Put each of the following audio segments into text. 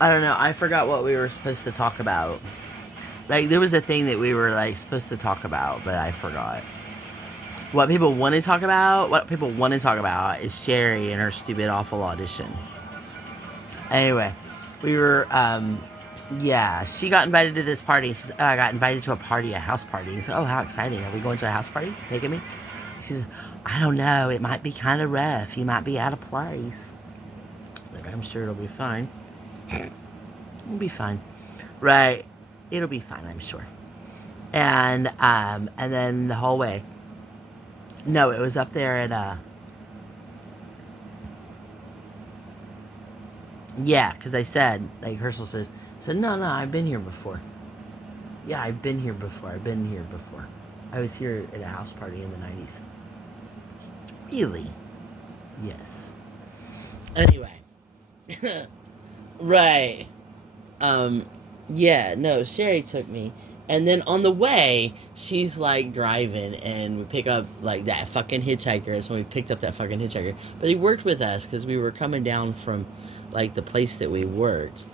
I don't know. I forgot what we were supposed to talk about. Like, there was a thing that we were, like, supposed to talk about, but I forgot. What people want to talk about? What people want to talk about is Sherry and her stupid, awful audition. Anyway, we were, yeah, she got invited to this party. I got invited to a party, a house party. So, oh, how exciting. Are we going to a house party? Taking me? She says, I don't know. It might be kind of rough. You might be out of place. Like, I'm sure it'll be fine. It'll be fine. Right. It'll be fine, I'm sure. And then the hallway. No, it was up there at, yeah, because I said, like, Herschel says, I said, no, I've been here before. Yeah, I've been here before. I've been here before. I was here at a house party in the 90s. Really? Yes. Anyway. Right. Um, yeah, no, Sherry took me. And then on the way, she's like driving, and we pick up like that fucking hitchhiker. That's when we picked up that fucking hitchhiker. But he worked with us because we were coming down from like the place that we worked.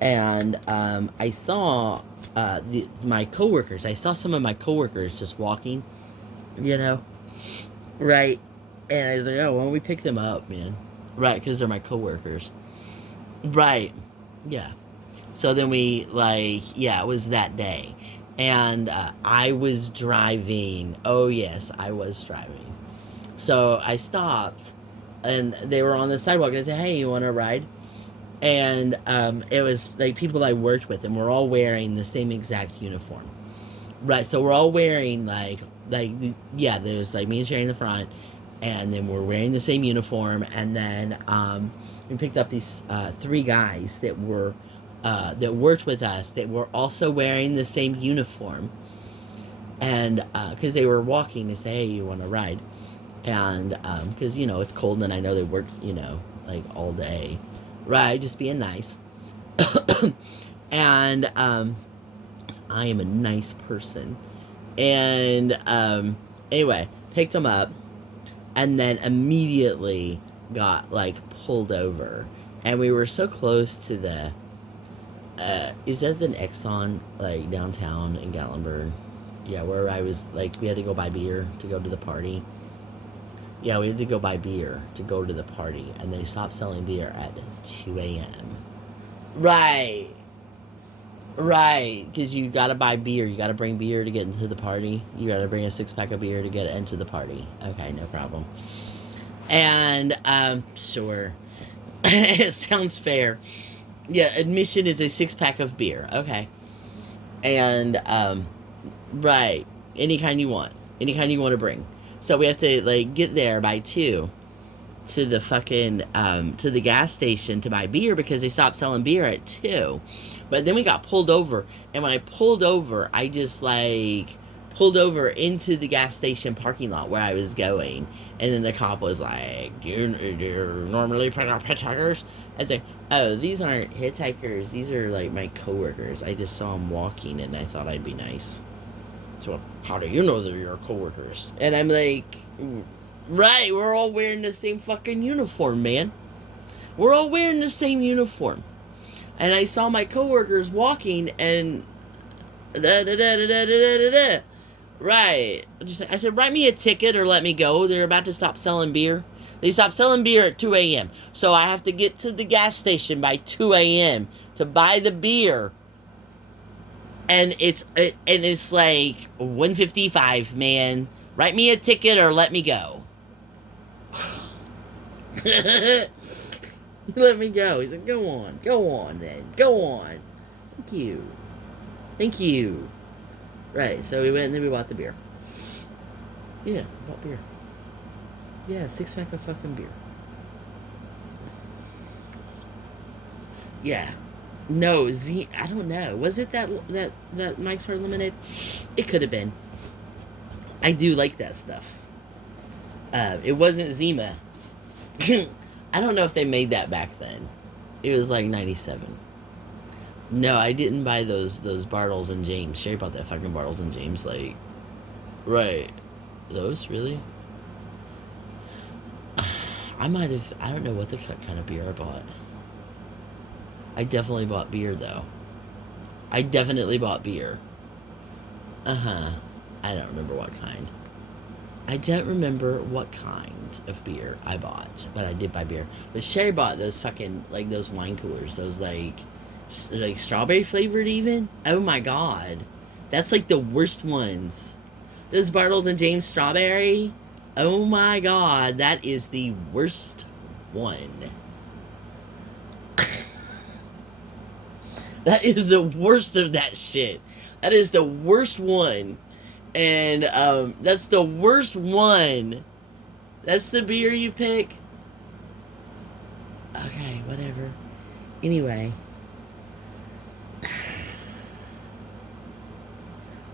And I saw my coworkers. I saw some of my coworkers just walking, you know, right. And I was like, oh, why don't we pick them up, man? Right, because they're my coworkers. Right. Yeah. So then we, like, yeah, it was that day. And I was driving. Oh, yes, I was driving. So I stopped, and they were on the sidewalk. And I said, hey, you want to ride? And it was, like, people I worked with, and we're all wearing the same exact uniform. Right, so we're all wearing, like, yeah, there's, like, me and Sherry in the front, and then we're wearing the same uniform, and then we picked up these three guys that worked with us that were also wearing the same uniform, and because they were walking to say, hey, you want to ride? And because it's cold, and I know they worked like all day, right, just being nice. And I am a nice person. And anyway, picked them up, and then immediately got like pulled over, and we were so close to the is that the Exxon, like, downtown in Gatlinburg? Yeah, where I was, like, we had to go buy beer to go to the party. Yeah, we had to go buy beer to go to the party, and they stopped selling beer at 2 a.m. Right, right, because you gotta buy beer. You gotta bring beer to get into the party. You gotta bring a six-pack of beer to get into the party. Okay, no problem. And, sure. It sounds fair. Yeah, admission is a six-pack of beer. Okay. And right, any kind you want, any kind you want to bring. So we have to like get there by 2 to the fucking to the gas station to buy beer because they stopped selling beer at 2. But then we got pulled over, and when I pulled over, I just like pulled over into the gas station parking lot where I was going, and then the cop was like, "Do you normally pick up hitchhikers?" I was like, "Oh, these aren't hitchhikers. These are like my coworkers. I just saw them walking, and I thought I'd be nice." So, how do you know they're your coworkers? And I'm like, right, we're all wearing the same fucking uniform, man. We're all wearing the same uniform. And I saw my coworkers walking, and da da da da da da da da. Right. I said, write me a ticket or let me go. They're about to stop selling beer. They stopped selling beer at 2 a.m. So I have to get to the gas station by 2 a.m. to buy the beer. And it's like 1:55, man. Write me a ticket or let me go. Let me go. He said, go on then. Go on. Thank you. Thank you. Right, so we went and then we bought the beer. Yeah, bought beer. Yeah, 6-pack of fucking beer. Yeah. No, I don't know. Was it that Mike's Hard Lemonade? It could have been. I do like that stuff. It wasn't Zima. I don't know if they made that back then. It was like 97. No, I didn't buy those Bartles and James. Sherry bought that fucking Bartles and James, like, right. Those, really? I might have, I don't know what the kind of beer I bought. I definitely bought beer, though. I definitely bought beer. Uh-huh. I don't remember what kind. I don't remember what kind of beer I bought, but I did buy beer. But Sherry bought those fucking, like, those wine coolers. Those, like strawberry flavored even. Oh my god. That's, like, the worst ones. Those Bartles and James strawberry. Oh my god. That is the worst one. That is the worst of that shit. That is the worst one. And that's the worst one. That's the beer you pick? Okay, whatever. Anyway.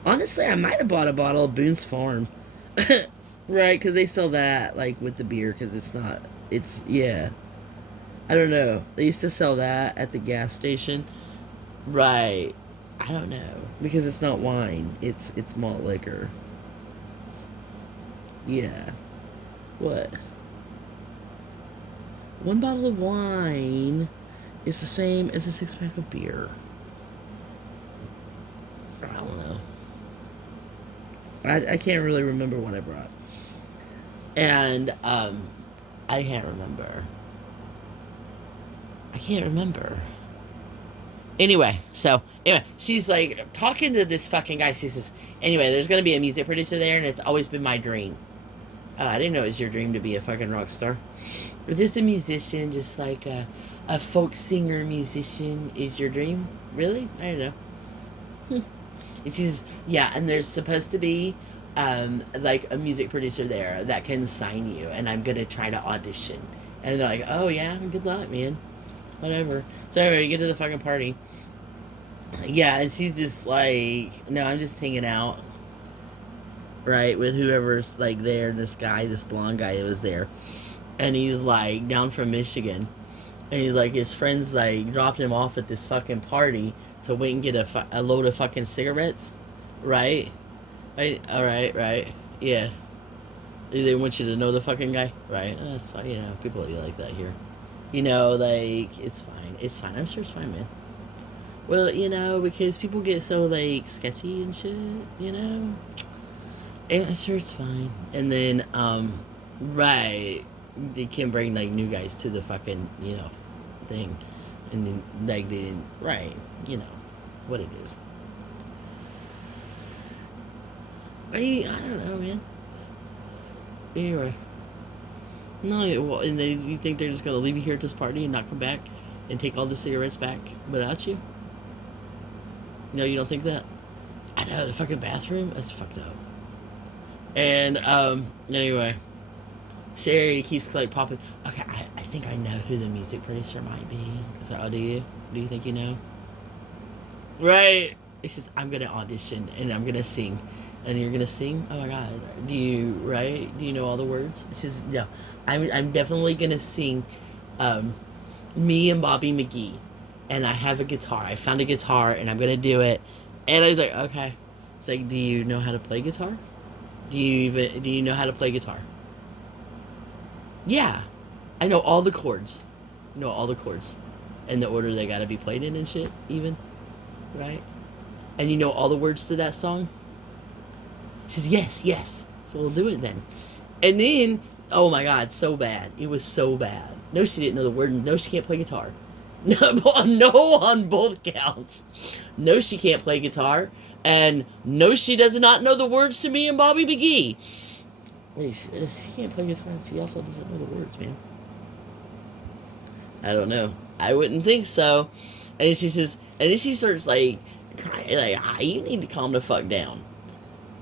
Honestly, I might have bought a bottle of Boone's Farm. Right, because they sell that, like, with the beer, because it's not, it's, yeah. I don't know. They used to sell that at the gas station. Right. I don't know. Because it's not wine. It's malt liquor. Yeah. What? One bottle of wine is the same as a 6-pack of beer. I don't know. I can't really remember what I brought. And, I can't remember. I can't remember. Anyway, she's like talking to this fucking guy. She says, anyway, there's gonna be a music producer there, and it's always been my dream. I didn't know it was your dream to be a fucking rock star. Just a musician, just like a folk singer musician is your dream? Really? I don't know. And she's, yeah, and there's supposed to be like a music producer there that can sign you, and I'm gonna try to audition. And they're like, oh yeah, good luck, man. Whatever. So anyway, we get to the fucking party. Yeah, and she's just like, no, I'm just hanging out, right, with whoever's like there. This guy, this blonde guy that was there, and he's like down from Michigan, and he's like, his friends like dropped him off at this fucking party to wait and get a load of fucking cigarettes, right? Right? All right, right, yeah. They want you to know the fucking guy, right? That's fine. You know, people be like that here. You know, like, it's fine. It's fine. I'm sure it's fine, man. Well, you know, because people get so, like, sketchy and shit, you know? And I'm sure it's fine. And then, right, they can bring, like, new guys to the fucking, you know, thing. And then, like, they didn't, right, you know, what it is. I don't know, man. Anyway. No, well, and you think they're just gonna leave you here at this party and not come back and take all the cigarettes back without you? No, you don't think that? I know, the fucking bathroom? That's fucked up. And, anyway. Sherry keeps, like, popping. Okay, I think I know who the music producer might be. So, oh, do you? Do you think you know? Right. It's just, I'm gonna audition and I'm gonna sing. And you're gonna sing? Oh my god. Do you, right? Do you know all the words? It's just, no. I'm definitely gonna sing, me and Bobby McGee. And I have a guitar. I found a guitar and I'm gonna do it. And I was like, okay. It's like, do you know how to play guitar? Do you know how to play guitar? Yeah. I know all the chords. I know all the chords. And the order they gotta be played in and shit, even. Right? And you know all the words to that song? She says, yes, yes. So we'll do it then. And then, oh my god, so bad. It was so bad. No, she didn't know the word. No, she can't play guitar. No, on both counts. No, she can't play guitar. And no, she does not know the words to me and Bobby McGee. Wait, she can't play guitar. She also doesn't know the words, man. I don't know. I wouldn't think so. And she says, and then she starts like crying, like, you need to calm the fuck down.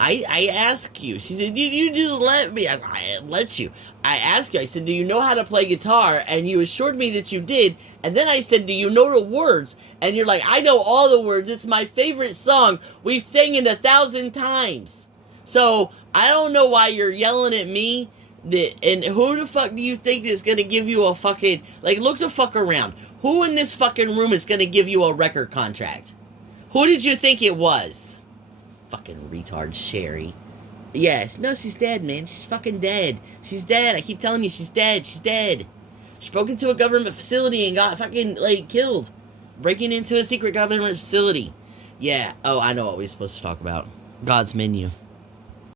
I ask you. She said, you just let me. I let you. I asked you. I said, do you know how to play guitar? And you assured me that you did. And then I said, do you know the words? And you're like, I know all the words. It's my favorite song. We've sang it 1,000 times. So I don't know why you're yelling at me. And who the fuck do you think is going to give you a fucking... Like, look the fuck around. Who in this fucking room is going to give you a record contract? Who did you think it was? Fucking retard Sherry. Yes. No, she's dead, man. She's fucking dead. She's dead. I keep telling you, she's dead. She's dead. She broke into a government facility and got fucking, like, killed. breaking into a secret government facility. Yeah. Oh, I know what we're supposed to talk about. God's menu.